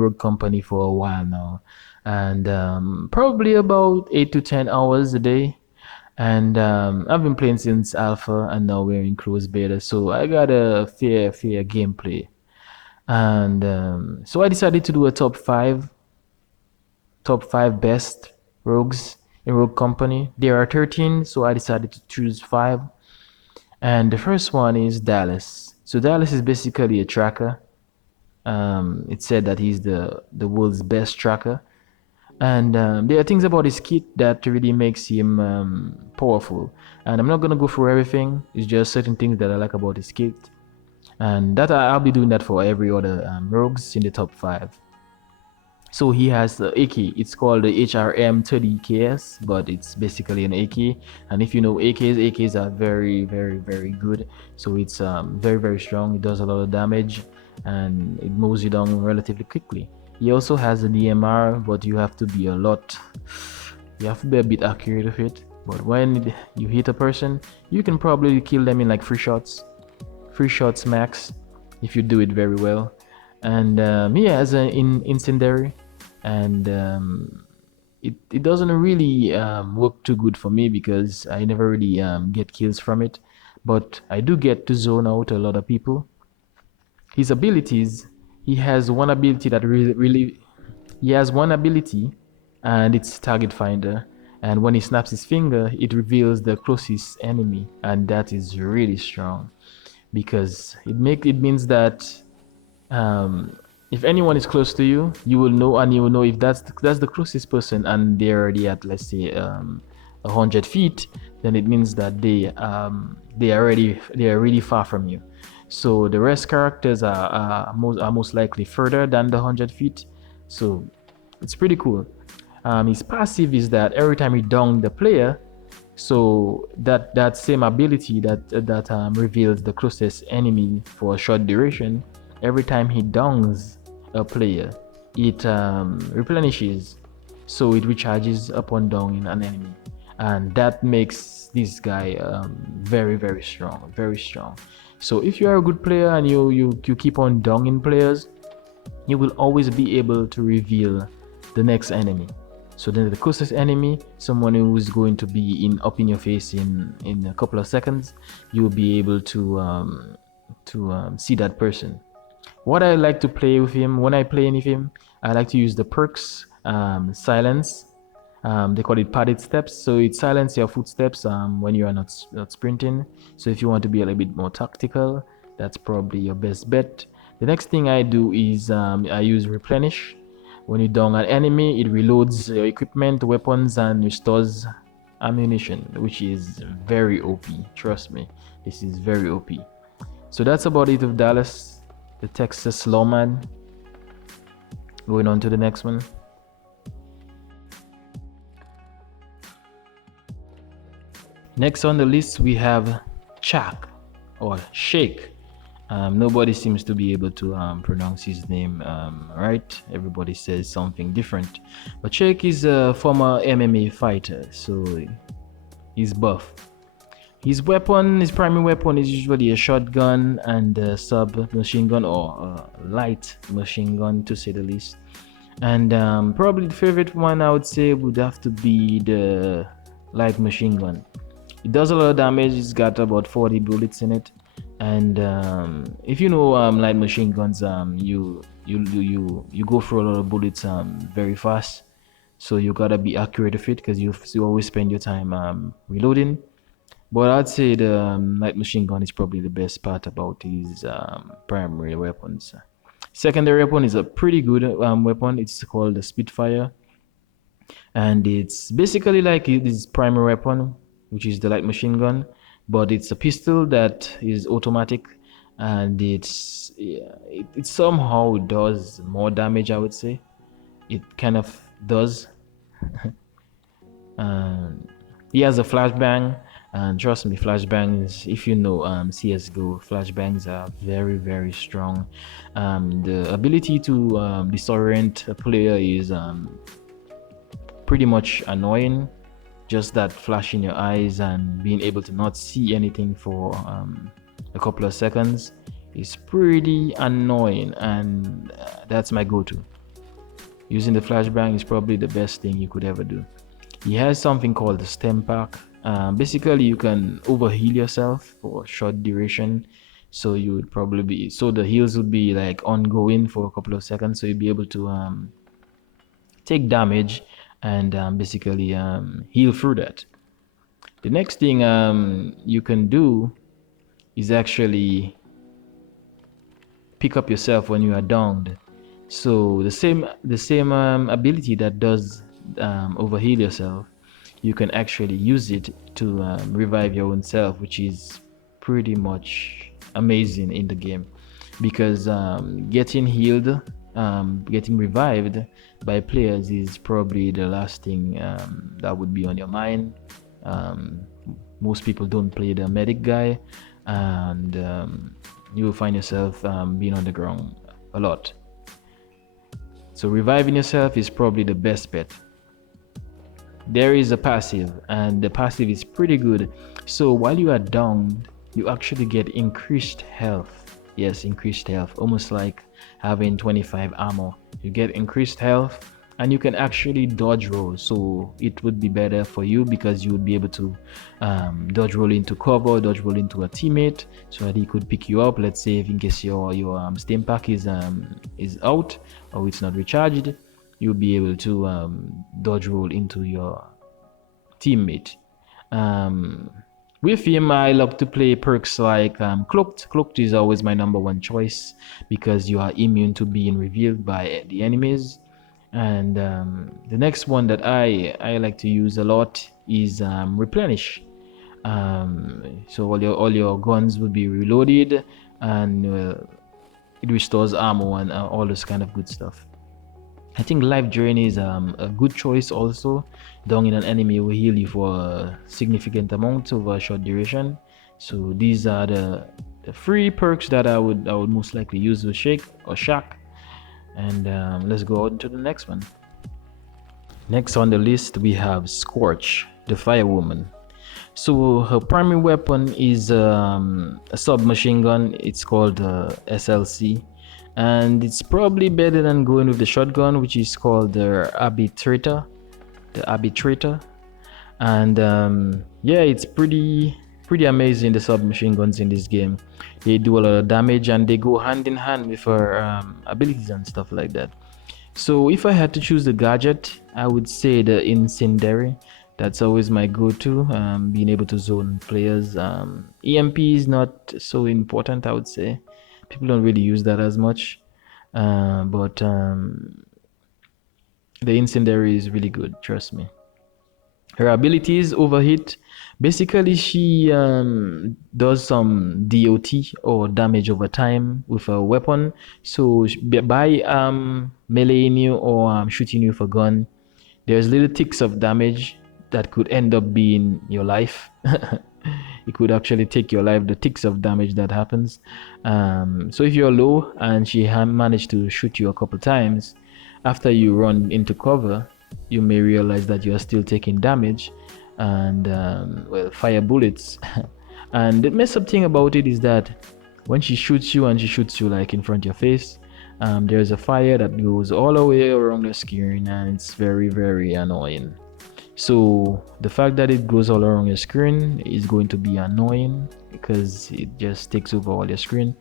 Rogue Company for a while now, and probably about 8 to 10 hours a day. And I've been playing since alpha, and now we're in closed beta, so I got a fair gameplay. And so I decided to do a top five best rogues in Rogue Company. There are 13, so I decided to choose five. And the first one is Dallas. So Dallas is basically a tracker. It said that he's the world's best tracker, and there are things about his kit that really makes him powerful. And I'm not gonna go through everything. It's just certain things that I like about his kit, and that I'll be doing that for every other rogues in the top five. So he has the AK. It's called the HRM 30KS, but it's basically an AK. And if you know AKs are very good. So it's very strong. It does a lot of damage, and it mows you down relatively quickly. He also has an DMR, but you have to be a bit accurate with it. But when you hit a person, you can probably kill them in like 3 shots max, if you do it very well. And he has an incendiary, and it doesn't really work too good for me because I never really get kills from it, but I do get to zone out a lot of people. His abilities, he has one ability that he has one ability, and it's target finder. And when he snaps his finger, it reveals the closest enemy, and that is really strong because it means that if anyone is close to you, you will know, and you will know if that's the closest person, and they're already at, let's say, 100 feet. Then it means that they are really far from you. So the rest characters are most likely further than the 100 feet. So it's pretty cool. His passive is that every time you down the player, so that same ability that reveals the closest enemy for a short duration, every time he downs a player, it replenishes, so it recharges upon downing an enemy, and that makes this guy very strong. So if you are a good player and you keep on downing players, you will always be able to reveal the next enemy. So then the closest enemy, someone who is going to be up in your face in a couple of seconds, you will be able to see that person. What I like to play with him, when I play with him, I like to use the perks, silence. They call it padded steps, so it silences your footsteps when you are not sprinting. So if you want to be a little bit more tactical, that's probably your best bet. The next thing I do is I use replenish. When you down an enemy, it reloads your equipment, weapons, and restores ammunition, which is very OP. Trust me, this is very OP. So that's about it of Dallas, the Texas Lawman. Going on to the next one. Next on the list we have Sheik or Sheik. Nobody seems to be able to pronounce his name right. Everybody says something different. But Sheik is a former MMA fighter, so he's buff. His primary weapon is usually a shotgun and a submachine gun, or a light machine gun to say the least. And probably the favorite one I would say would have to be the light machine gun. It does a lot of damage. It's got about 40 bullets in it. And if you know light machine guns, you go through a lot of bullets very fast. So you gotta be accurate with it because you always spend your time reloading. But I'd say the light machine gun is probably the best part about his primary weapons. Secondary weapon is a pretty good weapon. It's called the Spitfire, and it's basically like his primary weapon, which is the light machine gun, but it's a pistol that is automatic, and it somehow does more damage, I would say. It kind of does. He has a flashbang, and trust me, flashbangs, if you know CSGO, flashbangs are very strong. The ability to disorient a player is pretty much annoying. Just that flash in your eyes and being able to not see anything for a couple of seconds is pretty annoying, and that's my go-to. Using the flashbang is probably the best thing you could ever do. He has something called the stem pack. Basically, you can overheal yourself for a short duration. So you would probably be, so the heals would be like ongoing for a couple of seconds. So you'd be able to take damage and basically heal through that. The next thing you can do is actually pick up yourself when you are downed. So the same ability that does overheal yourself, you can actually use it to revive your own self, which is pretty much amazing in the game, because getting healed, getting revived by players is probably the last thing that would be on your mind. Most people don't play the medic guy, and you will find yourself being on the ground a lot. So reviving yourself is probably the best bet. There is a passive, and the passive is pretty good. So while you are down, you actually get increased health. Yes, increased health, almost like having 25 ammo. You get increased health, and you can actually dodge roll. So it would be better for you because you would be able to dodge roll into cover, dodge roll into a teammate, so that he could pick you up. Let's say if in case your stim pack is out or it's not recharged, you'll be able to dodge roll into your teammate. With him, I love to play perks like Cloaked. Cloaked is always my number one choice because you are immune to being revealed by the enemies. And the next one that I like to use a lot is Replenish. So all your guns will be reloaded, and it restores ammo and all this kind of good stuff. I think Life Drain is a good choice also. Downing an enemy will heal you for a significant amount over a short duration. So these are the free perks that I would most likely use with Sheik or Shack. And let's go on to the next one. Next on the list we have Scorch, the Firewoman. So her primary weapon is a submachine gun. It's called SLC, and it's probably better than going with the shotgun, which is called the Arbitrator. And yeah, it's pretty amazing, the submachine guns in this game. They do a lot of damage, and they go hand in hand with her abilities and stuff like that. So if I had to choose the gadget, I would say the Incendiary. That's always my go-to, being able to zone players. EMP is not so important, I would say. People don't really use that as much, but the Incendiary is really good, trust me. Her abilities: Overhit. Basically, she does some DOT, or damage over time, with a weapon. So by meleeing you or shooting you with a gun, there's little ticks of damage that could end up being your life. It could actually take your life, the ticks of damage that happens. So if you're low and she managed to shoot you a couple times, after you run into cover, you may realize that you are still taking damage and well, fire bullets. And the messed up thing about it is that when she shoots you, and she shoots you like in front of your face, there's a fire that goes all the way around the screen, and it's very annoying. So the fact that it goes all around your screen is going to be annoying because it just takes over all your screen.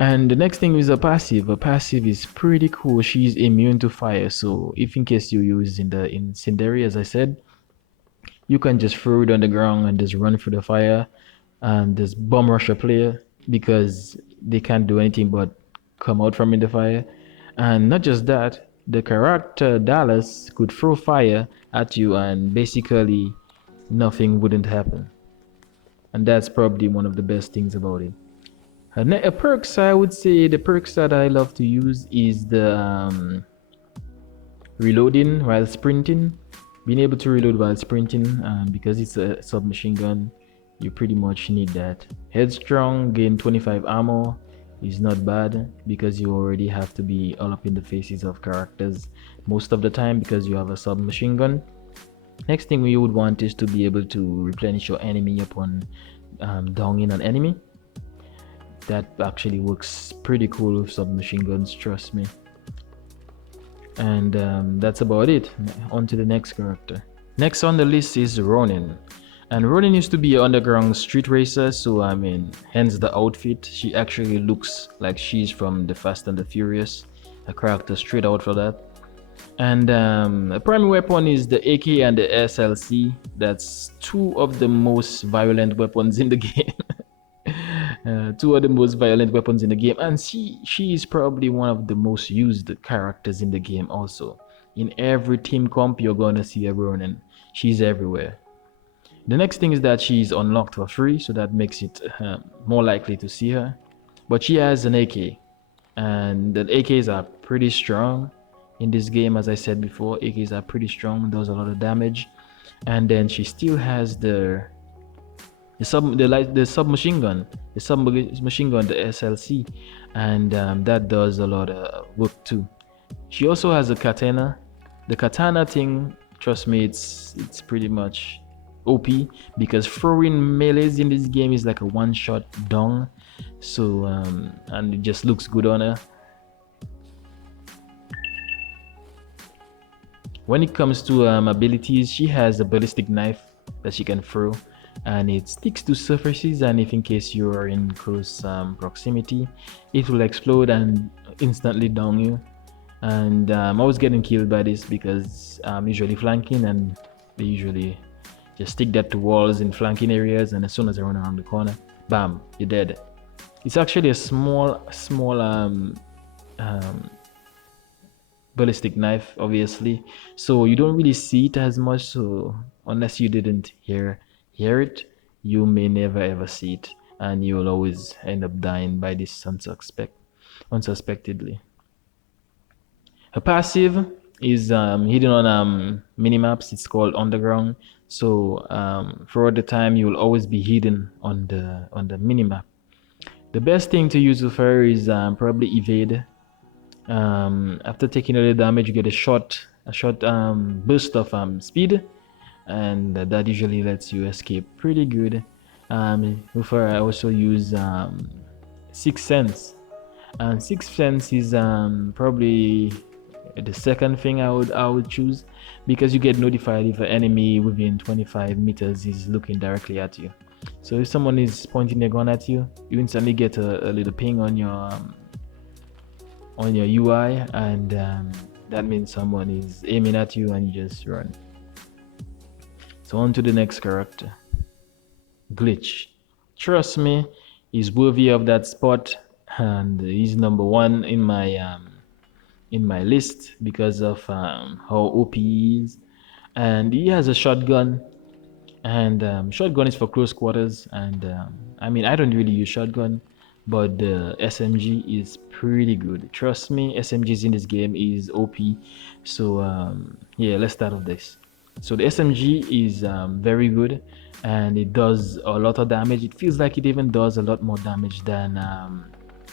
And the next thing is a passive. A passive is pretty cool. She's immune to fire. So if in case you use in the Incendiary, as I said, you can just throw it on the ground and just run through the fire and just bomb rush a player, because they can't do anything but come out from in the fire. And not just that, the character Dallas could throw fire at you and basically nothing wouldn't happen. And that's probably one of the best things about it. Perks, I would say the perks that I love to use is the reloading while sprinting. Being able to reload while sprinting, because it's a submachine gun, you pretty much need that. Headstrong, gain 25 ammo, is not bad because you already have to be all up in the faces of characters most of the time because you have a submachine gun. Next thing you would want is to be able to replenish your enemy upon downing an enemy. That actually works pretty cool with submachine guns, trust me. And that's about it. On to the next character. Next on the list is Ronin. And Ronin used to be an underground street racer, so I mean, hence the outfit. She actually looks like she's from the Fast and the Furious. A character straight out for that. And the primary weapon is the AK and the SLC. That's two of the most violent weapons in the game. Two of the most violent weapons in the game, and she is probably one of the most used characters in the game also. In every team comp you're gonna see a Ronin. She's everywhere. The next thing is that she's unlocked for free, so that makes it more likely to see her. But she has an AK, and the AKs are pretty strong in this game. As I said before, AKs are pretty strong, does a lot of damage. And then she still has the submachine gun, the submachine gun, the SLC, and that does a lot of work too. She also has a katana. The katana thing, trust me, it's pretty much OP, because throwing melees in this game is like a one-shot dong. So and it just looks good on her. When it comes to abilities, she has a ballistic knife that she can throw, and it sticks to surfaces, and if in case you are in close proximity, it will explode and instantly down you. And I was getting killed by this because I'm usually flanking, and they usually just stick that to walls in flanking areas, and as soon as I run around the corner, bam, you're dead. It's actually a small ballistic knife, obviously, so you don't really see it as much. So unless you didn't hear it, you may never ever see it, and you'll always end up dying by this unsuspectedly. Her passive is hidden on minimaps. It's called underground. So throughout the time, you will always be hidden on the minimap. The best thing to use with her is probably evade. After taking a little damage, you get a short burst of speed, and that usually lets you escape pretty good. With her, I also use Sixth Sense, and Sixth Sense is probably the second thing I would choose, because you get notified if an enemy within 25 meters is looking directly at you. So if someone is pointing their gun at you, you instantly get a little ping on your UI, and that means someone is aiming at you, and you just run. So on to the next character, Glitch. Trust me, he's worthy of that spot, and he's number one in my list because of how OP he is. And he has a shotgun, and shotgun is for close quarters, and I mean, I don't really use shotgun, but the SMG is pretty good. Trust me, SMGs in this game is OP. So yeah, let's start with this. So the SMG is very good, and it does a lot of damage. It feels like it even does a lot more damage than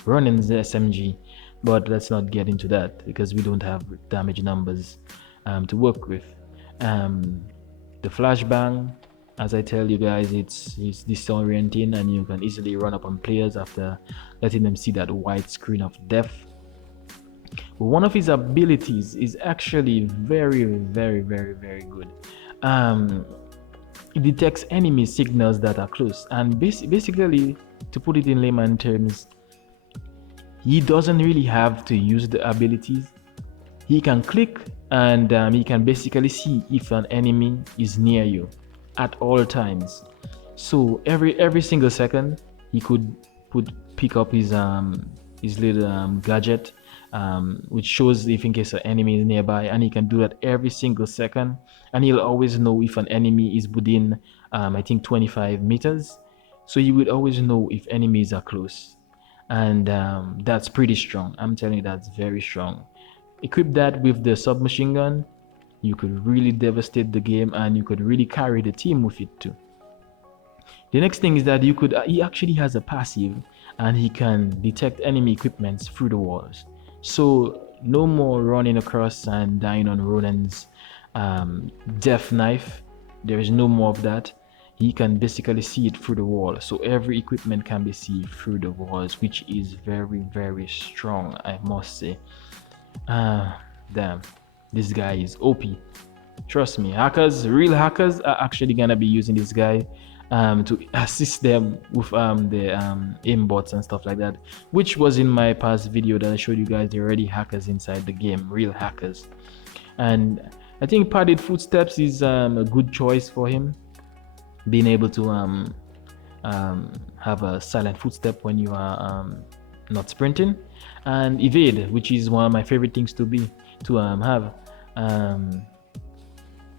Ronin's SMG, but let's not get into that because we don't have damage numbers to work with. The flashbang, as I tell you guys, it's disorienting, and you can easily run up on players after letting them see that white screen of death. But one of his abilities is actually very, very, very, very good. It detects enemy signals that are close, and basically, to put it in layman terms, he doesn't really have to use the abilities. He can click, and he can basically see if an enemy is near you at all times. So every single second, he could pick up his little gadget, which shows if in case an enemy is nearby, and he can do that every single second, and he'll always know if an enemy is within I think 25 meters. So he would always know if enemies are close, and that's pretty strong. I'm telling you, that's very strong. Equip that with the submachine gun, you could really devastate the game, and you could really carry the team with it too. The next thing is that he actually has a passive, and he can detect enemy equipments through the walls. So no more running across and dying on Ronin's death knife. There is no more of that. He can basically see it through the wall, so every equipment can be seen through the walls, which is very, very strong, I must say. Damn, this guy is OP. Trust me, hackers, real hackers are actually gonna be using this guy to assist them with the aimbots and stuff like that, which was in my past video that I showed you guys. There are already hackers inside the game, real hackers. And I think padded footsteps is a good choice for him, being able to have a silent footstep when you are not sprinting, and evade, which is one of my favorite things to have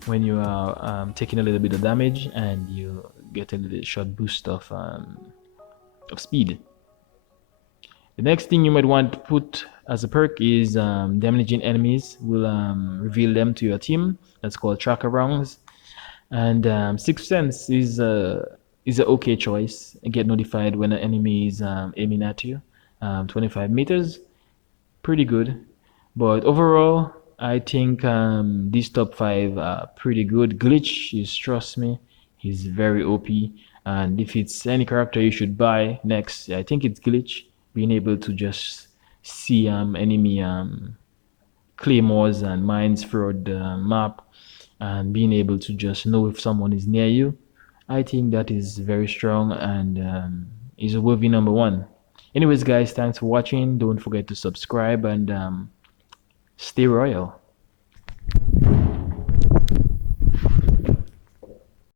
when you are taking a little bit of damage and you get a little short boost of speed. The next thing you might want to put as a perk is damaging enemies will reveal them to your team. That's called tracker rounds. And Sixth Sense is an okay choice. Get notified when an enemy is aiming at you. 25 meters, pretty good. But overall, I think these top 5 are pretty good. Glitch is, trust me, he's very OP. And if it's any character you should buy next, I think it's Glitch. Being able to just see enemy claymores and mines throughout the map, and being able to just know if someone is near you, I think that is very strong and is a worthy number 1. Anyways, guys, thanks for watching. Don't forget to subscribe and stay royal.